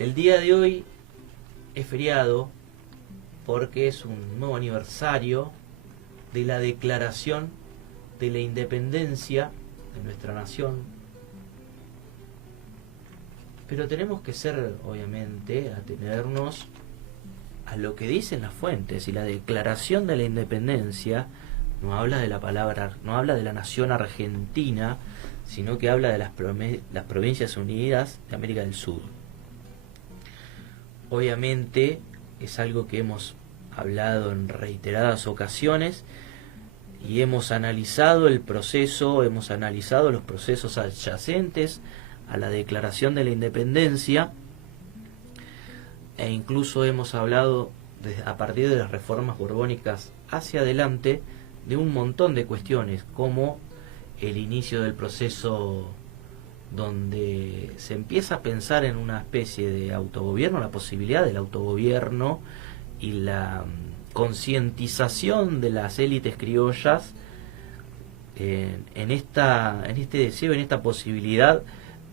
El día de hoy es feriado porque es un nuevo aniversario de la declaración de la independencia de nuestra nación. Pero tenemos que ser, obviamente, atenernos a lo que dicen las fuentes. Y la declaración de la independencia no habla de la palabra, no habla de la nación argentina, sino que habla de las Provincias Unidas de América del Sur. Obviamente es algo que hemos hablado en reiteradas ocasiones y hemos analizado el proceso, hemos analizado los procesos adyacentes a la declaración de la independencia, e incluso hemos hablado a partir de las reformas borbónicas hacia adelante de un montón de cuestiones, como el inicio del proceso donde se empieza a pensar en una especie de autogobierno, la posibilidad del autogobierno y la concientización de las élites criollas en este deseo, en esta posibilidad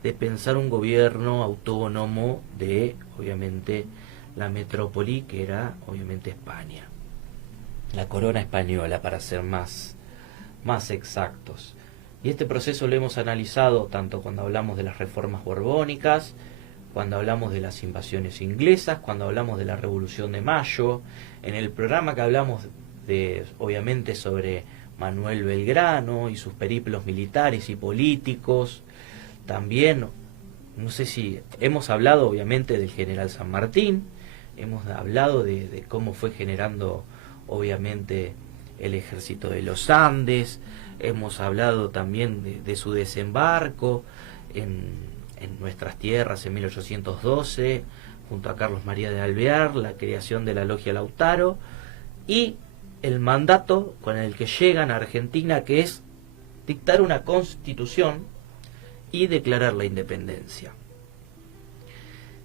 de pensar un gobierno autónomo de, obviamente, la metrópoli, que era, obviamente, España. La corona española, para ser más exactos. Y este proceso lo hemos analizado tanto cuando hablamos de las reformas borbónicas, cuando hablamos de las invasiones inglesas, cuando hablamos de la Revolución de Mayo, en el programa que hablamos obviamente, sobre Manuel Belgrano y sus periplos militares y políticos. También, no sé si hemos hablado, obviamente, del general San Martín, hemos hablado de cómo fue generando, obviamente, el ejército de los Andes, hemos hablado también de su desembarco en nuestras tierras en 1812, junto a Carlos María de Alvear, la creación de la Logia Lautaro y el mandato con el que llegan a Argentina, que es dictar una constitución y declarar la independencia.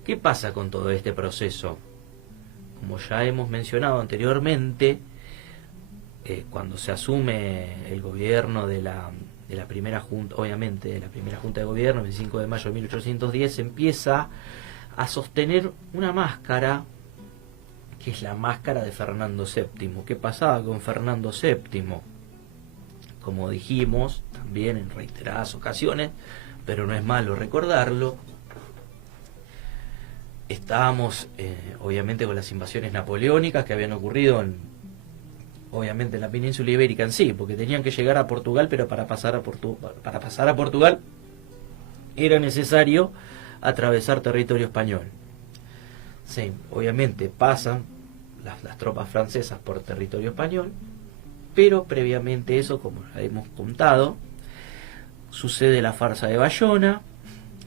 ¿Qué pasa con todo este proceso? Como ya hemos mencionado anteriormente, cuando se asume el gobierno de la primera junta, obviamente de la primera junta de gobierno, el 25 de mayo de 1810, se empieza a sostener una máscara, que es la máscara de Fernando VII. ¿Qué pasaba con Fernando VII? Como dijimos también en reiteradas ocasiones, pero no es malo recordarlo, estábamos obviamente con las invasiones napoleónicas que habían ocurrido obviamente en la península ibérica en sí, porque tenían que llegar a Portugal, pero para pasar a Portugal era necesario atravesar territorio español. Sí, obviamente pasan las tropas francesas por territorio español, pero previamente eso, como ya hemos contado, sucede la farsa de Bayona,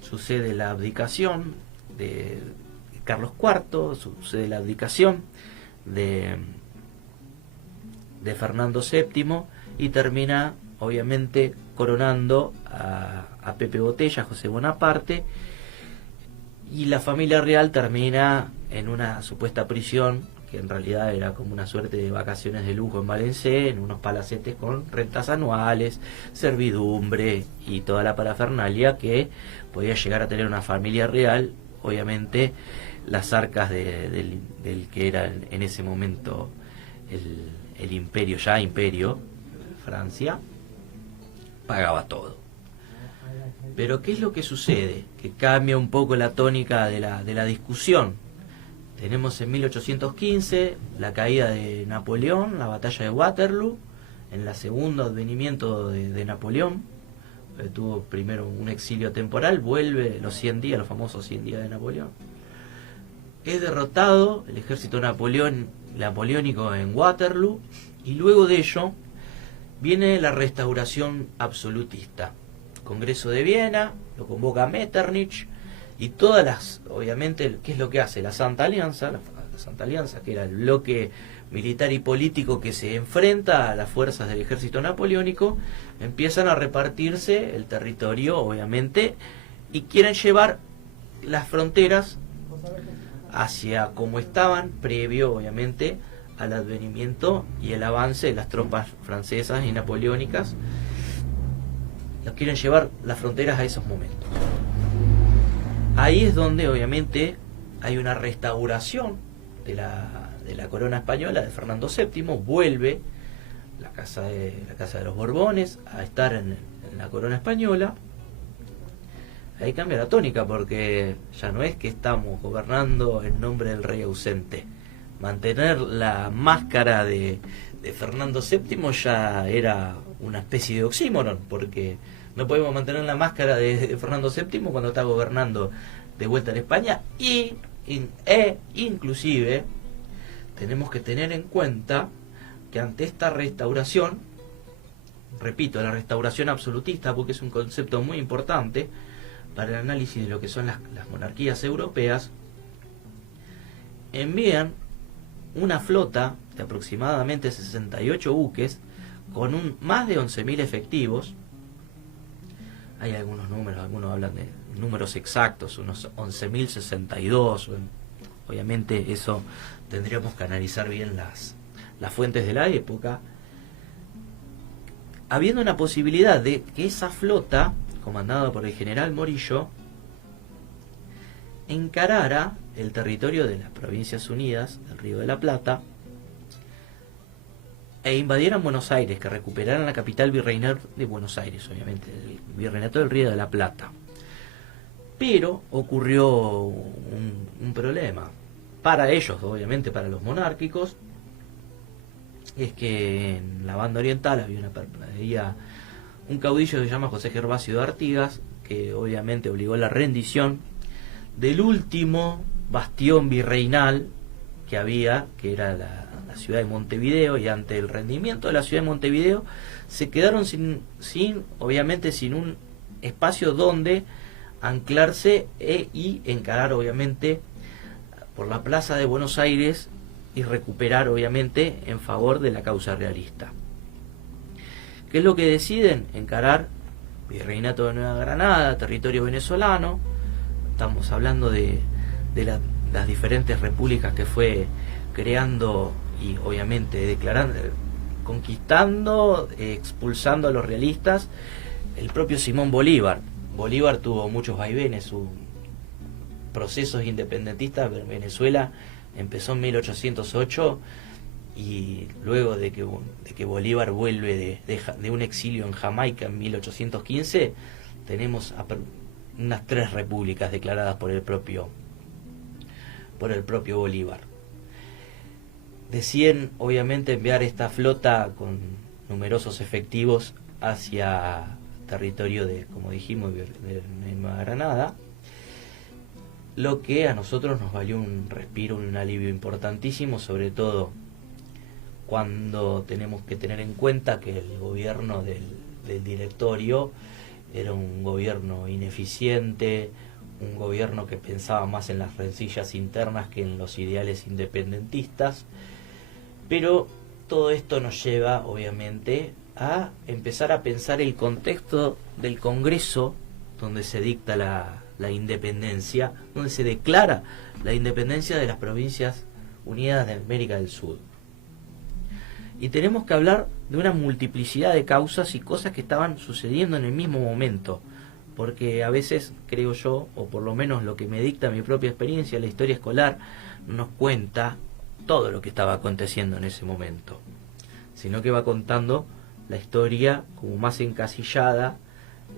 sucede la abdicación de Carlos IV, sucede la abdicación de Fernando VII y termina, obviamente, coronando a Pepe Botella, a José Bonaparte, y la familia real termina en una supuesta prisión, que en realidad era como una suerte de vacaciones de lujo en Valencé, en unos palacetes con rentas anuales, servidumbre y toda la parafernalia que podía llegar a tener una familia real. Obviamente las arcas del que era en ese momento el imperio, ya imperio, Francia, pagaba todo. Pero ¿qué es lo que sucede? Que cambia un poco la tónica de la discusión. Tenemos en 1815 la caída de Napoleón, la batalla de Waterloo, en el segundo advenimiento de Napoleón. Tuvo primero un exilio temporal, vuelve los 100 días, los famosos 100 días de Napoleón. Es derrotado el ejército napoleónico en Waterloo, y luego de ello viene la restauración absolutista. Congreso de Viena, lo convoca Metternich, y todas las, obviamente, ¿qué es lo que hace? La Santa Alianza, que era el bloque militar y político que se enfrenta a las fuerzas del ejército napoleónico, empiezan a repartirse el territorio, obviamente, y quieren llevar las fronteras hacia como estaban, previo, obviamente, al advenimiento y el avance de las tropas francesas y napoleónicas. Los quieren llevar las fronteras a esos momentos. Ahí es donde, obviamente, hay una restauración de la corona española de Fernando VII, vuelve la casa de los Borbones a estar en la corona española. Ahí cambia la tónica, porque ya no es que estamos gobernando en nombre del rey ausente. Mantener la máscara de Fernando VII ya era una especie de oxímoron, porque no podemos mantener la máscara de Fernando VII cuando está gobernando de vuelta en España, inclusive tenemos que tener en cuenta que ante esta restauración, repito, la restauración absolutista, porque es un concepto muy importante para el análisis de lo que son las monarquías europeas, envían una flota de aproximadamente 68 buques con más de 11.000 efectivos. Hay algunos números, algunos hablan de números exactos, unos 11.062. Obviamente eso tendríamos que analizar bien las fuentes de la época, habiendo una posibilidad de que esa flota, comandada por el general Morillo, encarara el territorio de las Provincias Unidas del Río de la Plata e invadieran Buenos Aires, que recuperaran la capital virreinal de Buenos Aires, obviamente, el virreinato del Río de la Plata. Pero ocurrió un problema para ellos, obviamente para los monárquicos, es que en la banda oriental había un caudillo que se llama José Gervasio de Artigas, que obviamente obligó a la rendición del último bastión virreinal que había, que era la ciudad de Montevideo, y ante el rendimiento de la ciudad de Montevideo se quedaron obviamente sin un espacio donde anclarse y encarar obviamente por la plaza de Buenos Aires y recuperar obviamente en favor de la causa realista. ¿Qué es lo que deciden? Encarar Virreinato de Nueva Granada, territorio venezolano. Estamos hablando de las diferentes repúblicas que fue creando y obviamente declarando, conquistando, expulsando a los realistas el propio Simón Bolívar. Bolívar tuvo muchos vaivenes, sus procesos independentistas. Venezuela empezó en 1808 y luego de que Bolívar vuelve de un exilio en Jamaica en 1815, tenemos unas 3 repúblicas declaradas por el propio Bolívar. Deciden obviamente enviar esta flota con numerosos efectivos hacia territorio de, como dijimos, de Nueva Granada, lo que a nosotros nos valió un respiro, un alivio importantísimo, sobre todo cuando tenemos que tener en cuenta que el gobierno del directorio era un gobierno ineficiente, un gobierno que pensaba más en las rencillas internas que en los ideales independentistas. Pero todo esto nos lleva obviamente a empezar a pensar el contexto del Congreso, donde se dicta la independencia, donde se declara la independencia de las Provincias Unidas de América del Sur. Y tenemos que hablar de una multiplicidad de causas y cosas que estaban sucediendo en el mismo momento, porque a veces, creo yo, o por lo menos lo que me dicta mi propia experiencia, la historia escolar nos cuenta todo lo que estaba aconteciendo en ese momento, sino que va contando la historia como más encasillada,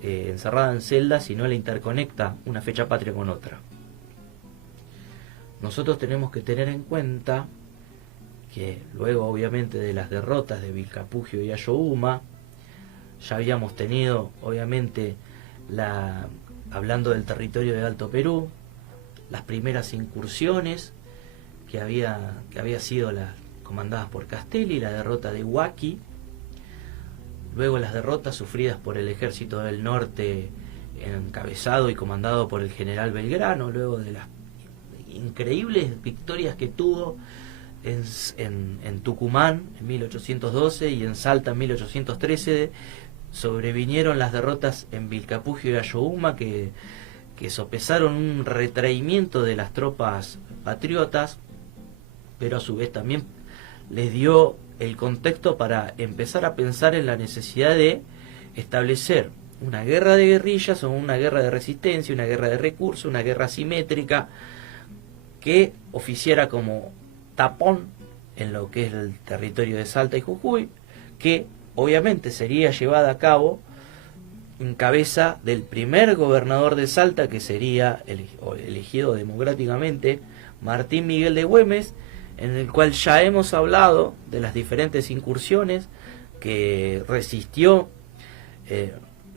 encerrada en celdas, y no la interconecta una fecha patria con otra. Nosotros tenemos que tener en cuenta que luego obviamente de las derrotas de Vilcapugio y Ayohuma, ya habíamos tenido obviamente hablando del territorio de Alto Perú, las primeras incursiones que había sido las comandadas por Castelli, la derrota de Huaki, luego las derrotas sufridas por el ejército del norte encabezado y comandado por el general Belgrano, luego de las increíbles victorias que tuvo en Tucumán en 1812 y en Salta en 1813, sobrevinieron las derrotas en Vilcapugio y Ayohuma que sopesaron un retraimiento de las tropas patriotas, pero a su vez también les dio el contexto para empezar a pensar en la necesidad de establecer una guerra de guerrillas o una guerra de resistencia, una guerra de recursos, una guerra asimétrica, que oficiara como tapón en lo que es el territorio de Salta y Jujuy, que obviamente sería llevada a cabo en cabeza del primer gobernador de Salta, que sería elegido democráticamente, Martín Miguel de Güemes, en el cual ya hemos hablado de las diferentes incursiones que resistió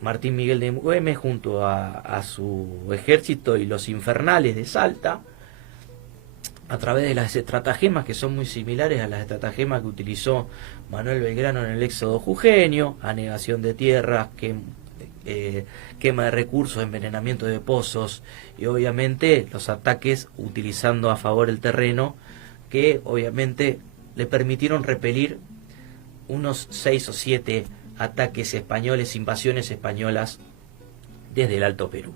Martín Miguel de Güemes junto a su ejército y los infernales de Salta, a través de las estratagemas que son muy similares a las estratagemas que utilizó Manuel Belgrano en el éxodo jujeño: anegación de tierras, quema de recursos, envenenamiento de pozos, y obviamente los ataques utilizando a favor el terreno, que obviamente le permitieron repelir unos 6 o 7 ataques españoles, invasiones españolas desde el Alto Perú.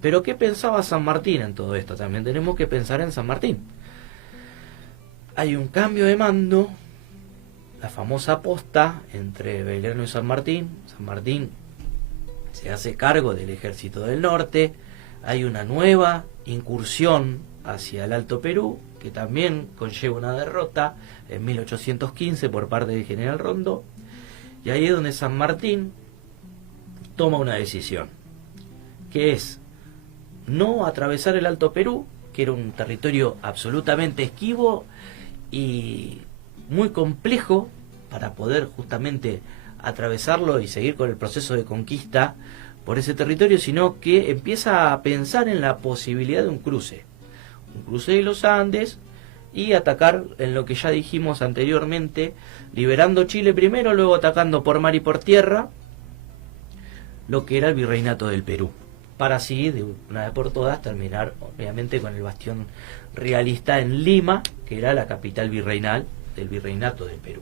Pero ¿qué pensaba San Martín en todo esto? También tenemos que pensar en San Martín. Hay un cambio de mando, la famosa aposta entre Belgrano y San Martín. San Martín se hace cargo del ejército del norte, hay una nueva incursión hacia el Alto Perú, que también conlleva una derrota en 1815 por parte del general Rondó, y ahí es donde San Martín toma una decisión, que es no atravesar el Alto Perú, que era un territorio absolutamente esquivo y muy complejo para poder justamente atravesarlo y seguir con el proceso de conquista por ese territorio, sino que empieza a pensar en la posibilidad de un cruce de los Andes, y atacar en lo que ya dijimos anteriormente, liberando Chile primero, luego atacando por mar y por tierra lo que era el virreinato del Perú, para así de una vez por todas terminar obviamente con el bastión realista en Lima, que era la capital virreinal del virreinato del Perú.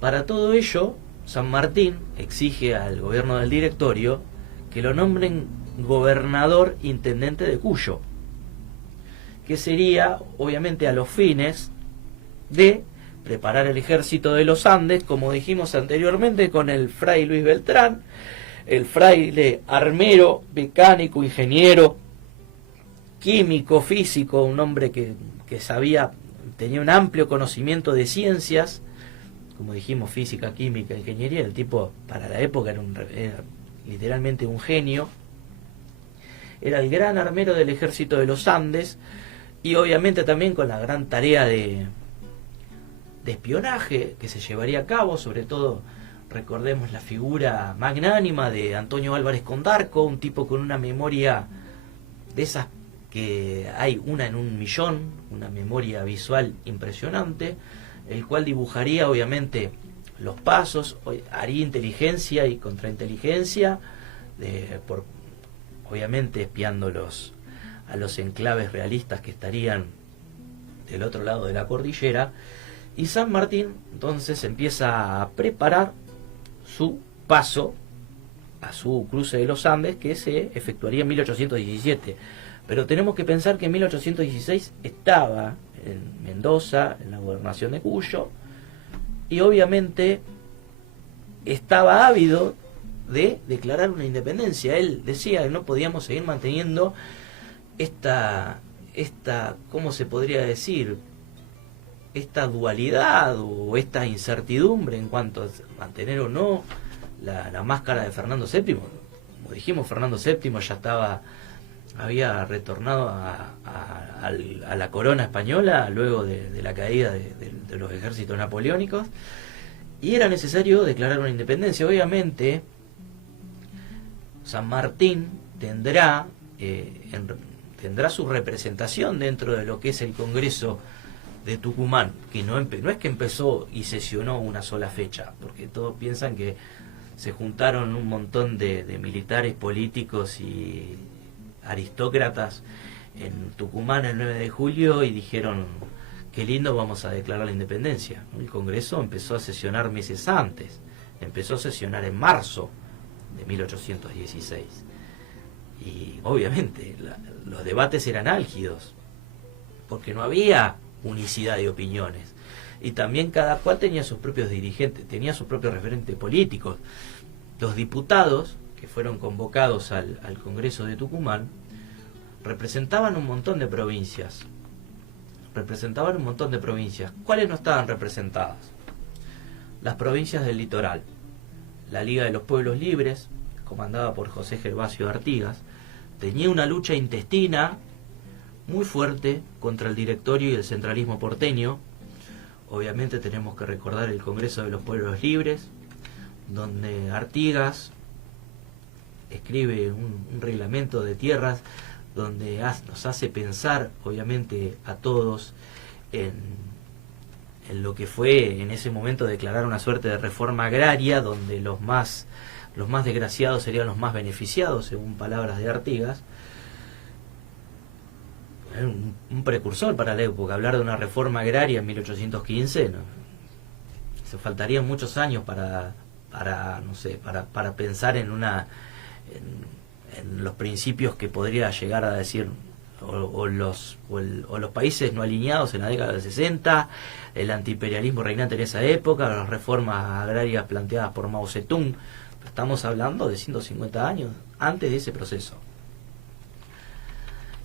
Para todo ello, San Martín exige al gobierno del Directorio que lo nombren gobernador intendente de Cuyo, que sería obviamente a los fines de preparar el ejército de los Andes, como dijimos anteriormente, con el fray Luis Beltrán, el fraile armero, mecánico, ingeniero, químico, físico, un hombre que tenía un amplio conocimiento de ciencias, como dijimos, física, química, ingeniería. El tipo para la época era literalmente un genio. Era el gran armero del ejército de los Andes, y obviamente también con la gran tarea de espionaje que se llevaría a cabo. Sobre todo recordemos la figura magnánima de Antonio Álvarez Condarco, un tipo con una memoria de esas que hay una en 1.000.000, una memoria visual impresionante, el cual dibujaría obviamente los pasos, haría inteligencia y contrainteligencia, obviamente espiando a los enclaves realistas que estarían del otro lado de la cordillera. Y San Martín entonces empieza a preparar su paso a su cruce de los Andes, que se efectuaría en 1817. Pero tenemos que pensar que en 1816 estaba en Mendoza, en la gobernación de Cuyo, y obviamente estaba ávido de declarar una independencia. Él decía que no podíamos seguir manteniendo esta ¿cómo se podría decir?, esta dualidad o esta incertidumbre en cuanto a mantener o no la máscara de Fernando VII. Como dijimos, Fernando VII ya había retornado a la corona española luego de la caída de los ejércitos napoleónicos, y era necesario declarar una independencia. Obviamente San Martín tendrá su representación dentro de lo que es el Congreso de Tucumán, que no es que empezó y sesionó una sola fecha, porque todos piensan que se juntaron un montón de militares, políticos y aristócratas en Tucumán el 9 de julio y dijeron: qué lindo, vamos a declarar la independencia. El Congreso empezó a sesionar meses antes, empezó a sesionar en marzo de 1816, y obviamente los debates eran álgidos porque no había unicidad de opiniones, y también cada cual tenía sus propios dirigentes, tenía sus propios referentes políticos. Los diputados que fueron convocados al Congreso de Tucumán representaban un montón de provincias. ¿Cuáles no estaban representadas? Las provincias del litoral. La Liga de los Pueblos Libres, comandada por José Gervasio de Artigas, tenía una lucha intestina muy fuerte contra el directorio y el centralismo porteño. Obviamente tenemos que recordar el Congreso de los Pueblos Libres, donde Artigas escribe un reglamento de tierras donde nos hace pensar, obviamente, a todos en lo que fue en ese momento declarar una suerte de reforma agraria, donde los más desgraciados serían los más beneficiados, según palabras de Artigas. Un precursor para la época, hablar de una reforma agraria en 1815, ¿no? Se faltarían muchos años para pensar en los principios que podría llegar a decir o los países no alineados en la década del 60, el antiimperialismo reinante en esa época, las reformas agrarias planteadas por Mao Zedong. Estamos hablando de 150 años antes de ese proceso.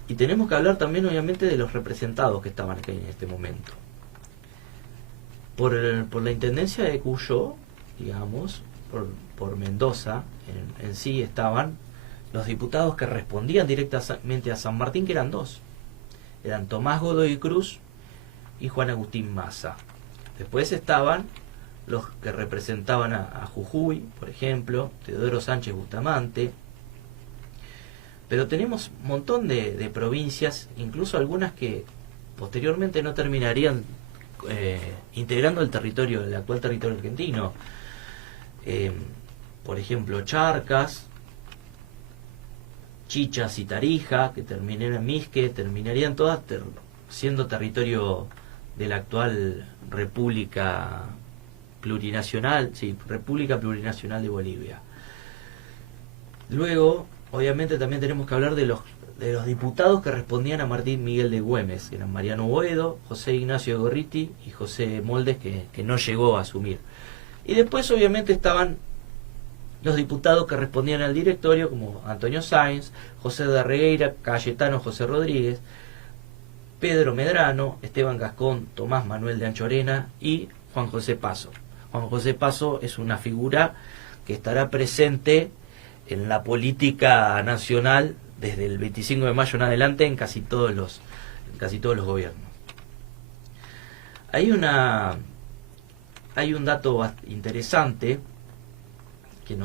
Y tenemos que hablar también, obviamente, de los representados que estaban aquí en este momento. Por la intendencia de Cuyo, digamos, por Mendoza, en sí estaban los diputados que respondían directamente a San Martín, que eran dos. Eran Tomás Godoy Cruz y Juan Agustín Maza. Después estaban los que representaban a Jujuy, por ejemplo, Teodoro Sánchez Bustamante. Pero tenemos un montón de provincias, incluso algunas que posteriormente no terminarían integrando el actual territorio argentino. Por ejemplo, Charcas, Chichas y Tarija, que terminarían todas siendo territorio de la actual República Plurinacional de Bolivia. Luego, obviamente, también tenemos que hablar de los diputados que respondían a Martín Miguel de Güemes, que eran Mariano Boedo, José Ignacio Gorriti y José Moldes, que no llegó a asumir. Y después, obviamente, estaban los diputados que respondían al directorio, como Antonio Sáenz, José de Regueira, Cayetano José Rodríguez, Pedro Medrano, Esteban Gascón, Tomás Manuel de Anchorena y Juan José Paso. Juan José Paso es una figura que estará presente en la política nacional desde el 25 de mayo en adelante en casi todos los gobiernos. Hay un dato interesante que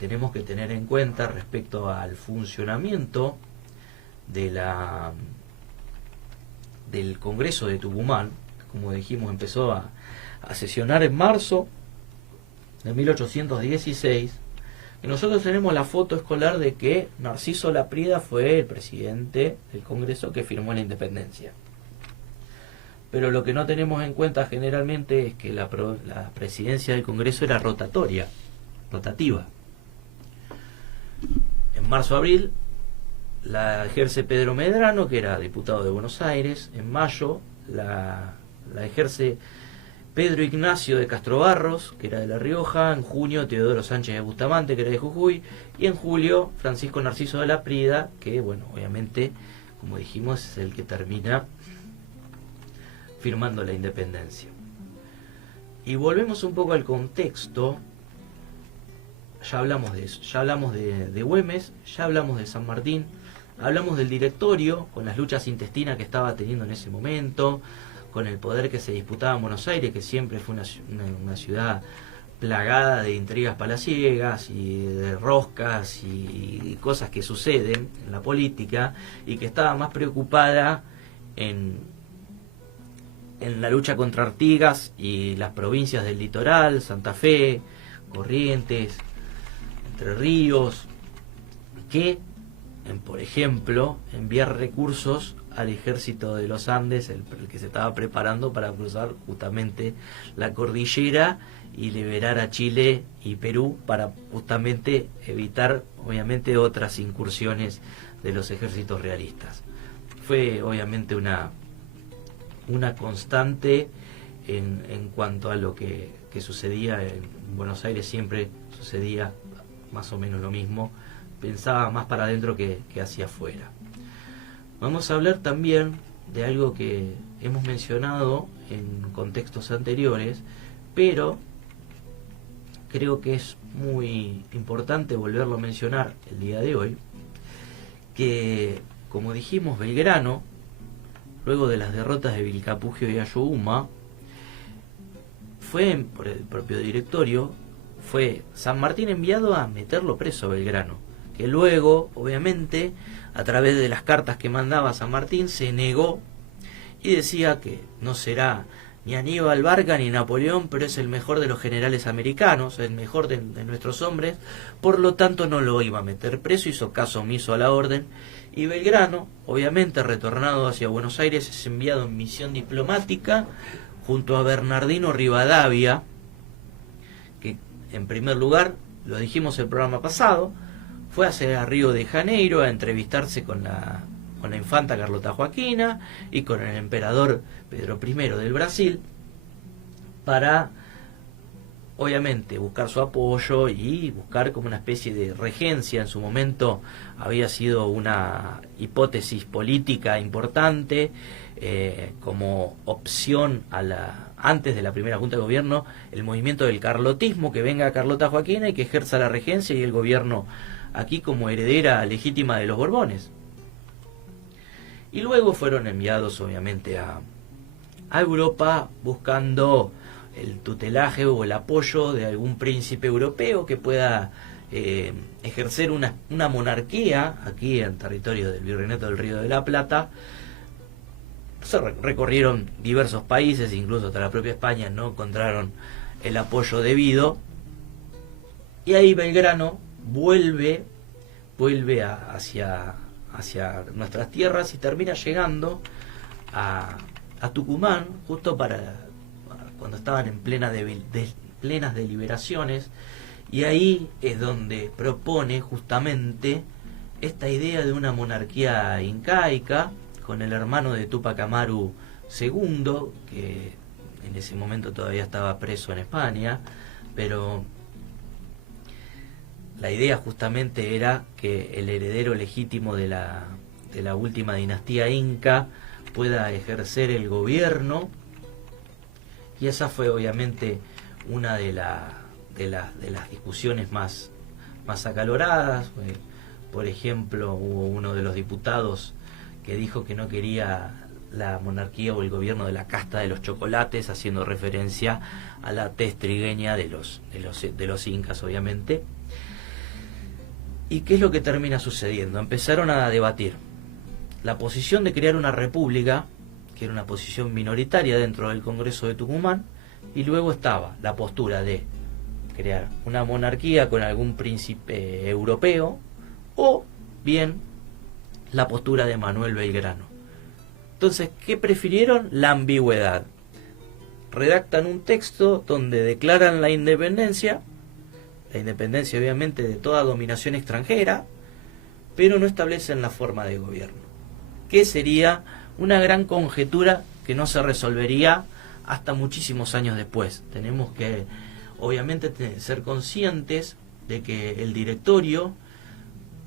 tenemos que tener en cuenta respecto al funcionamiento del Congreso de Tucumán, que, como dijimos, empezó a sesionar en marzo de 1816, y nosotros tenemos la foto escolar de que Narciso Laprida fue el presidente del Congreso que firmó la independencia. Pero lo que no tenemos en cuenta generalmente es que la presidencia del Congreso era rotativa. En marzo-abril la ejerce Pedro Medrano, que era diputado de Buenos Aires. En mayo la ejerce Pedro Ignacio de Castrobarros, que era de La Rioja. En junio Teodoro Sánchez de Bustamante, que era de Jujuy. Y en julio Francisco Narciso de Laprida, que, bueno, obviamente, como dijimos, es el que termina firmando la independencia. Y volvemos un poco al contexto. Ya hablamos de eso, ya hablamos de Güemes, ya hablamos de San Martín, hablamos del directorio, con las luchas intestinas que estaba teniendo en ese momento, con el poder que se disputaba en Buenos Aires, que siempre fue una ciudad plagada de intrigas palaciegas y de roscas y cosas que suceden en la política, y que estaba más preocupada en la lucha contra Artigas y las provincias del litoral, Santa Fe, Corrientes, Entre Ríos, que por ejemplo, enviar recursos al ejército de los Andes, el que se estaba preparando para cruzar justamente la cordillera y liberar a Chile y Perú, para justamente evitar, obviamente, otras incursiones de los ejércitos realistas. Fue, obviamente, una constante en cuanto a lo que sucedía en Buenos Aires. Siempre sucedía más o menos lo mismo, pensaba más para adentro que hacia afuera. vamos a hablar también de algo que hemos mencionado en contextos anteriores, pero creo que es muy importante volverlo a mencionar el día de hoy, que, como dijimos, Belgrano, luego de las derrotas de Vilcapugio y Ayohuma, fue, por el propio directorio, fue San Martín enviado a meterlo preso a Belgrano, que luego, obviamente, a través de las cartas que mandaba San Martín, se negó y decía que no será ni Aníbal Barca ni Napoleón, pero es el mejor de los generales americanos, el mejor de nuestros hombres, por lo tanto no lo iba a meter preso, hizo caso omiso a la orden, y Belgrano, obviamente retornado hacia Buenos Aires, es enviado en misión diplomática junto a Bernardino Rivadavia, que en primer lugar, lo dijimos el programa pasado, fue hacia Río de Janeiro a entrevistarse con la infanta Carlota Joaquina y con el emperador Pedro I del Brasil, para obviamente buscar su apoyo y buscar como una especie de regencia. En su momento había sido una hipótesis política importante, como opción antes de la primera Junta de Gobierno, el movimiento del carlotismo, que venga Carlota Joaquina y que ejerza la regencia y el gobierno aquí como heredera legítima de los Borbones. Y luego fueron enviados obviamente a Europa buscando el tutelaje o el apoyo de algún príncipe europeo que pueda ejercer una monarquía aquí en territorio del Virreinato del Río de la Plata. Se recorrieron diversos países, incluso hasta la propia España, no encontraron el apoyo debido, y ahí Belgrano vuelve hacia nuestras tierras y termina llegando a Tucumán justo para cuando estaban en plenas deliberaciones, y ahí es donde propone justamente esta idea de una monarquía incaica con el hermano de Túpac Amaru II, que en ese momento todavía estaba preso en España, pero la idea justamente era que el heredero legítimo de la última dinastía inca pueda ejercer el gobierno, y esa fue obviamente una de las discusiones más acaloradas. Por ejemplo, hubo uno de los diputados que dijo que no quería la monarquía o el gobierno de la casta de los chocolates, haciendo referencia a la tez trigueña de los incas, obviamente. ¿Y qué es lo que termina sucediendo? Empezaron a debatir la posición de crear una república, que era una posición minoritaria dentro del Congreso de Tucumán, y luego estaba la postura de crear una monarquía con algún príncipe europeo, o bien la postura de Manuel Belgrano. Entonces, ¿qué prefirieron? La ambigüedad. Redactan un texto donde declaran la independencia obviamente de toda dominación extranjera, pero no establecen la forma de gobierno, que sería una gran conjetura que no se resolvería hasta muchísimos años después. Tenemos que obviamente ser conscientes de que el directorio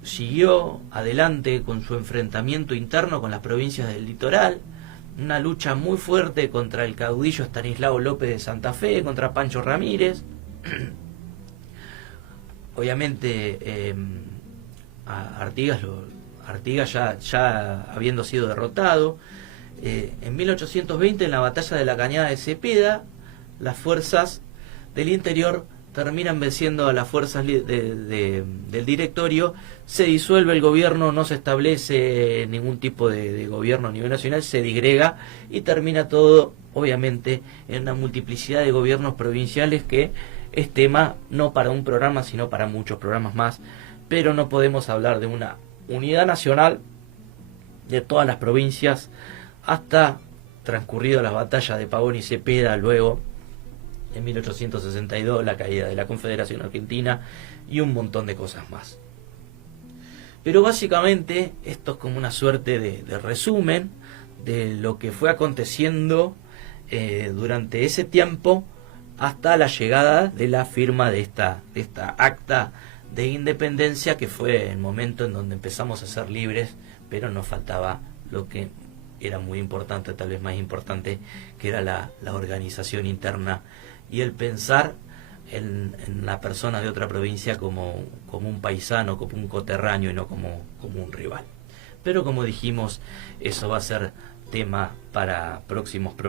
siguió adelante con su enfrentamiento interno con las provincias del litoral, una lucha muy fuerte contra el caudillo Estanislao López de Santa Fe, contra Pancho Ramírez. Obviamente Artigas ya habiendo sido derrotado, en 1820, en la batalla de la Cañada de Cepeda, las fuerzas del interior terminan venciendo a las fuerzas del directorio, se disuelve el gobierno, no se establece ningún tipo de gobierno a nivel nacional, se disgrega y termina todo, obviamente, en una multiplicidad de gobiernos provinciales, que es tema no para un programa, sino para muchos programas más, pero no podemos hablar de una unidad nacional de todas las provincias hasta transcurrido las batallas de Pavón y Cepeda, luego en 1862 la caída de la Confederación Argentina y un montón de cosas más. Pero básicamente esto es como una suerte de resumen de lo que fue aconteciendo durante ese tiempo hasta la llegada de la firma de esta acta de independencia, que fue el momento en donde empezamos a ser libres, pero nos faltaba lo que era muy importante, tal vez más importante, que era la organización interna y el pensar en la persona de otra provincia como un paisano, como un coterráneo y no como un rival. Pero como dijimos, eso va a ser tema para próximos programas.